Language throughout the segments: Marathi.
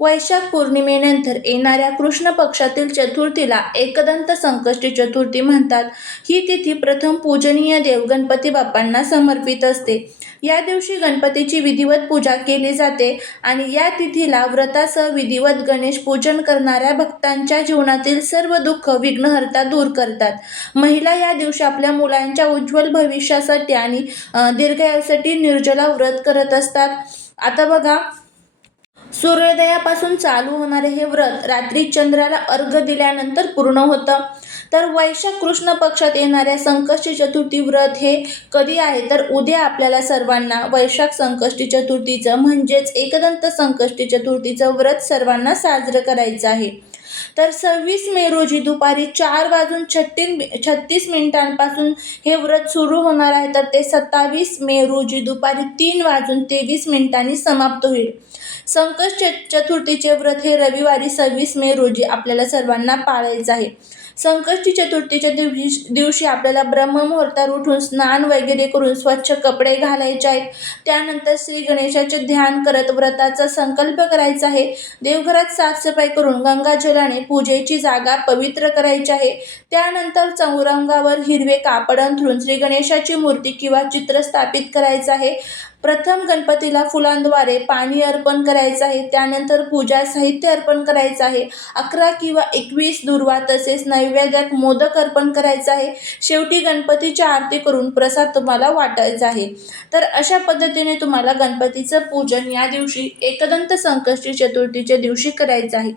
वैशाख पौर्णिमेनंतर येणाऱ्या कृष्ण पक्षातील चतुर्थीला एकदंत संकष्टी चतुर्थी म्हणतात. ही तिथी प्रथम पूजनीय देव गणपती बाप्पांना समर्पित असते. या दिवशी गणपतीची विधिवत पूजा केली जाते आणि या तिथीला व्रतासह विधिवत गणेश पूजन करणाऱ्या भक्तांच्या जीवनातील सर्व दुःख विघ्नहर्ता दूर करतात. महिला या दिवशी आपल्या मुलांच्या उज्ज्वल भविष्यासाठी आणि अ, दीर्घायुसाठी निर्जला व्रत करत असतात. आता बघा सूर्योदयापासून चालू होणारे हे व्रत रात्री चंद्राला अर्घ दिल्यानंतर पूर्ण होतं. तर वैशाख कृष्ण पक्षात येणाऱ्या संकष्टी चतुर्थी व्रत हे कधी आहे? तर उद्या आपल्याला सर्वांना वैशाख संकष्टी चतुर्थीचं म्हणजेच एकदंत संकष्टी चतुर्थीचं व्रत सर्वांना साजरं करायचं आहे. तर सव्वीस मे रोजी दुपारी चार वाजून छत्तीन छत्तीस मिनिटांपासून हे व्रत सुरू होणार आहे. तर ते सत्तावीस मे रोजी दुपारी तीन वाजून तेवीस मिनिटांनी समाप्त होईल. संकष्ट चतुर्थीचे व्रत हे रविवारी सव्वीस मे रोजी आपल्याला सर्वांना पाळायचं आहे. संकष्टी चतुर्थीच्या दिवशी दिवशी आपल्याला ब्रह्ममुहूर्तावर उठून स्नान वगैरे करून स्वच्छ कपडे घालायचे आहेत. त्यानंतर श्री गणेशाचे ध्यान करत व्रताचा संकल्प करायचा आहे. देवघरात साफसफाई करून गंगाजलाने पूजेची जागा पवित्र करायची आहे. त्यानंतर चौरंगावर हिरवे कापड अंथरून श्री गणेशाची मूर्ती किंवा चित्र स्थापित करायचं आहे. प्रथम गणपतीला फुलांद्वारे पाणी अर्पण करायचं आहे. त्यानंतर पूजा साहित्य अर्पण करायचं आहे. अकरा किंवा एकवीस दुर्वा तसेच नैवेद्यात मोदक अर्पण करायचं आहे. शेवटी गणपतीची आरती करून प्रसाद तुम्हाला वाटायचा आहे. तर अशा पद्धतीने तुम्हाला गणपतीचं पूजन या दिवशी एकदंत संकष्टी चतुर्थीच्या दिवशी करायचं आहे.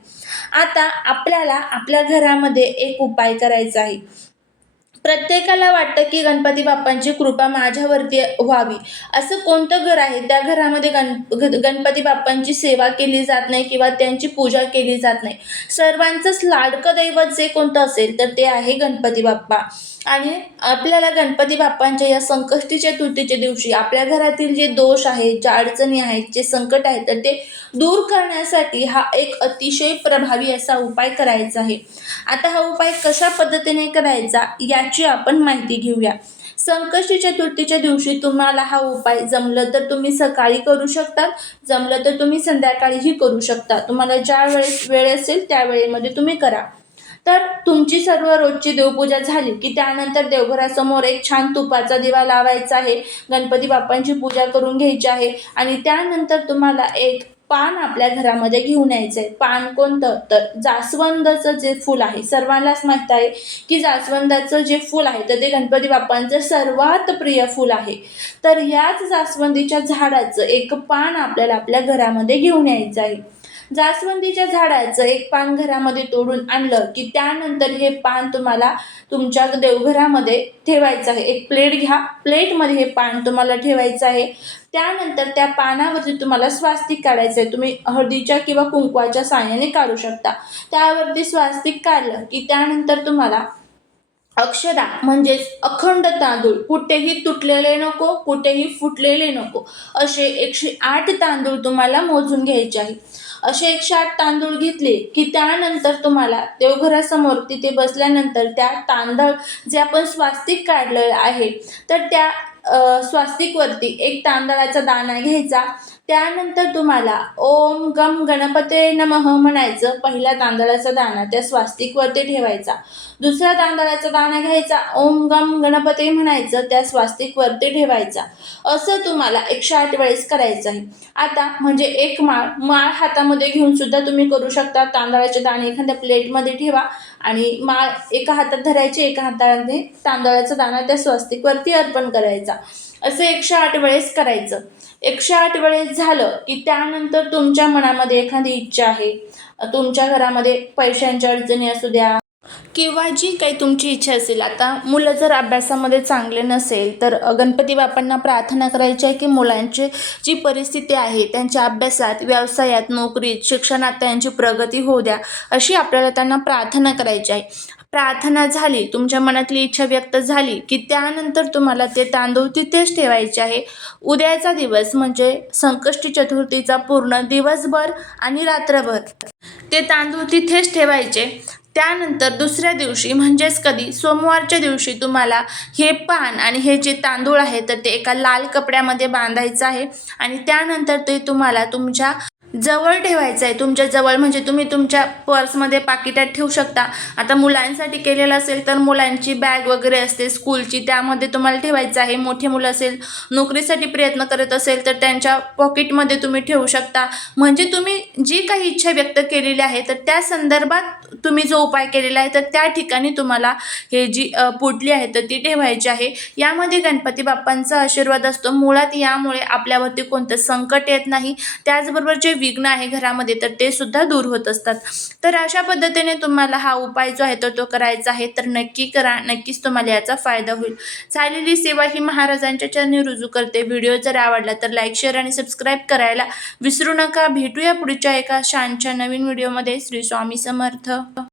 आता आपल्याला आपल्या घरामध्ये एक उपाय करायचा आहे. प्रत्येकाला वाटतं की गणपती बाप्पांची कृपा माझ्यावरती व्हावी. असं कोणतं घर आहे? त्या घरामध्ये गण गणपती बाप्पांची सेवा केली जात नाही किंवा त्यांची पूजा केली जात नाही. सर्वांचंच लाडकं दैवत जे कोणतं असेल तर ते आहे गणपती बाप्पा. आणि आपल्याला गणपती बाप्पांच्या या संकष्टी चतुर्थीच्या दिवशी आपल्या घरातील जे दोष आहेत ज्या अडचणी आहेत जे संकट आहेत तर ते दूर करण्यासाठी हा एक अतिशय प्रभावी असा उपाय करायचा आहे. आता हा उपाय कशा पद्धतीने करायचा याची आपण माहिती घेऊया. संकष्टी चतुर्थीच्या दिवशी तुम्हाला हा उपाय जमलं तर तुम्ही सकाळी करू शकता जमलं तर तुम्ही संध्याकाळीही करू शकता. तुम्हाला ज्या वेळेस वेळ असेल त्या वेळेमध्ये तुम्ही करा. तर तुमची सर्व रोजची देवपूजा झाली की त्यानंतर देवघरासमोर एक छान तुपाचा दिवा लावायचा आहे. गणपती बाप्पांची पूजा करून घ्यायची आहे. आणि त्यानंतर तुम्हाला एक पान आपल्या घरामध्ये घेऊन यायचं आहे पान कोणतं? तर जास्वंदाचं जे फूल आहे सर्वांनाच माहीत आहे की जास्वंदाचं जे फूल आहे तर ते गणपती बाप्पांचं सर्वात प्रिय फूल आहे. तर याच जास्वंदीच्या झाडाचं एक पान आपल्याला आपल्या घरामध्ये घेऊन यायचं आहे. जास्वंदीच्या झाडाचं एक पान घरामध्ये तोडून आणलं की त्यानंतर हे पान तुम्हाला तुमच्या देवघरामध्ये ठेवायचं आहे. एक प्लेट घ्या. प्लेटमध्ये हे पान तुम्हाला ठेवायचं आहे. त्यानंतर त्या पानावरती तुम्हाला स्वास्तिक काढायचं आहे तुम्ही हळदीच्या किंवा कुंकवाच्या साहाय्याने काढू शकता. त्यावरती स्वास्तिक काढलं की त्यानंतर तुम्हाला अक्षरा म्हणजेच अखंड तांदूळ कुठेही तुटलेले नको कुठेही फुटलेले नको असे एकशे आठ तांदूळ तुम्हाला मोजून घ्यायचे आहे. असे एकशे आठ तांदूळ घेतले की त्यानंतर तुम्हाला देवघरासमोर तिथे बसल्यानंतर त्या तांदळ जे आपण स्वास्तिक काढलेलं आहे तर त्या स्वास्तिकवरती एक तांदळाचा दाणा घ्यायचा. त्यानंतर तुम्हाला ओम गम गणपते नमः म्हणायचं. पहिला तांदळाचा दाणा त्या स्वास्तिकवरती ठेवायचा. दुसऱ्या तांदळाचा दाणा घ्यायचा. ओम गम गणपते म्हणायचं त्या स्वास्तिकवरती ठेवायचा. असं तुम्हाला एकशे आठ वेळेस करायचं आहे. आता म्हणजे एक माळ माळ हातामध्ये घेऊन सुद्धा तुम्ही करू शकता. तांदळाचे दाणे एखाद्या प्लेटमध्ये ठेवा आणि माळ एका हातात धरायचे एका हातामध्ये तांदळाचा दाणा त्या स्वास्तिकवरती अर्पण करायचा. असं एकशे आठ वेळेस करायचं. एकशे आठ वेळेस झालं की त्यानंतर तुमच्या मनामध्ये एखादी इच्छा आहे. तुमच्या घरामध्ये पैशांच्या अडचणी असू द्या किंवा जी काही तुमची इच्छा असेल. आता मुलं जर अभ्यासामध्ये चांगले नसेल तर गणपती बाप्पांना प्रार्थना करायची आहे की मुलांची जी परिस्थिती आहे त्यांच्या अभ्यासात व्यवसायात नोकरीत शिक्षणात त्यांची प्रगती होऊ द्या अशी आपल्याला त्यांना प्रार्थना करायची आहे. प्रार्थना झाली तुमच्या मनातली इच्छा व्यक्त झाली की त्यानंतर तुम्हाला ते तांदूळ तिथेच ठेवायचे आहे. उद्याचा दिवस म्हणजे संकष्टी चतुर्थीचा पूर्ण दिवसभर आणि रात्रभर. ते तांदूळ तिथेच ठेवायचे. त्यानंतर दुसऱ्या दिवशी म्हणजेच कधी? सोमवारच्या दिवशी तुम्हाला हे पान आणि हे जे तांदूळ आहे तर ते एका लाल कपड्यामध्ये बांधायचं आहे आणि त्यानंतर ते तुम्हाला तुमच्या जवळ ठेवायचं आहे तुमच्या जवळ म्हणजे तुम्ही तुमच्या पर्समध्ये पाकिटात ठेवू शकता. आता मुलांसाठी केलेलं असेल तर मुलांची बॅग वगैरे असते स्कूलची त्यामध्ये तुम्हाला ठेवायचं आहे. मोठे मुलं असेल नोकरीसाठी प्रयत्न करत असेल तर त्यांच्या पॉकेटमध्ये तुम्ही ठेवू शकता. म्हणजे तुम्ही जी काही इच्छा व्यक्त केलेली आहे तर त्या संदर्भात तुम्ही जो उपाय केलेला आहे तर त्या ठिकाणी तुम्हाला हे जी पुटली आहे तर ती ठेवायची आहे. यामध्ये गणपती बाप्पांचा आशीर्वाद असतो. मुळात यामुळे आपल्यावरती कोणतं संकट येत नाही. त्याचबरोबर जे विघ्न आहे घरामध्ये तर ते सुद्धा दूर होत असतात. तर अशा पद्धतीने तुम्हाला हा उपाय जो आहे तर तो करायचा आहे. तर नक्की करा नक्कीच तुम्हाला याचा फायदा होईल. झालेली सेवा ही महाराजांच्या चरणी रुजू करते. व्हिडिओ जर आवडला तर लाईक शेअर आणि सबस्क्राईब करायला विसरू नका. भेटूया पुढच्या एका छानच्या नवीन व्हिडिओमध्ये. श्री स्वामी समर्थ.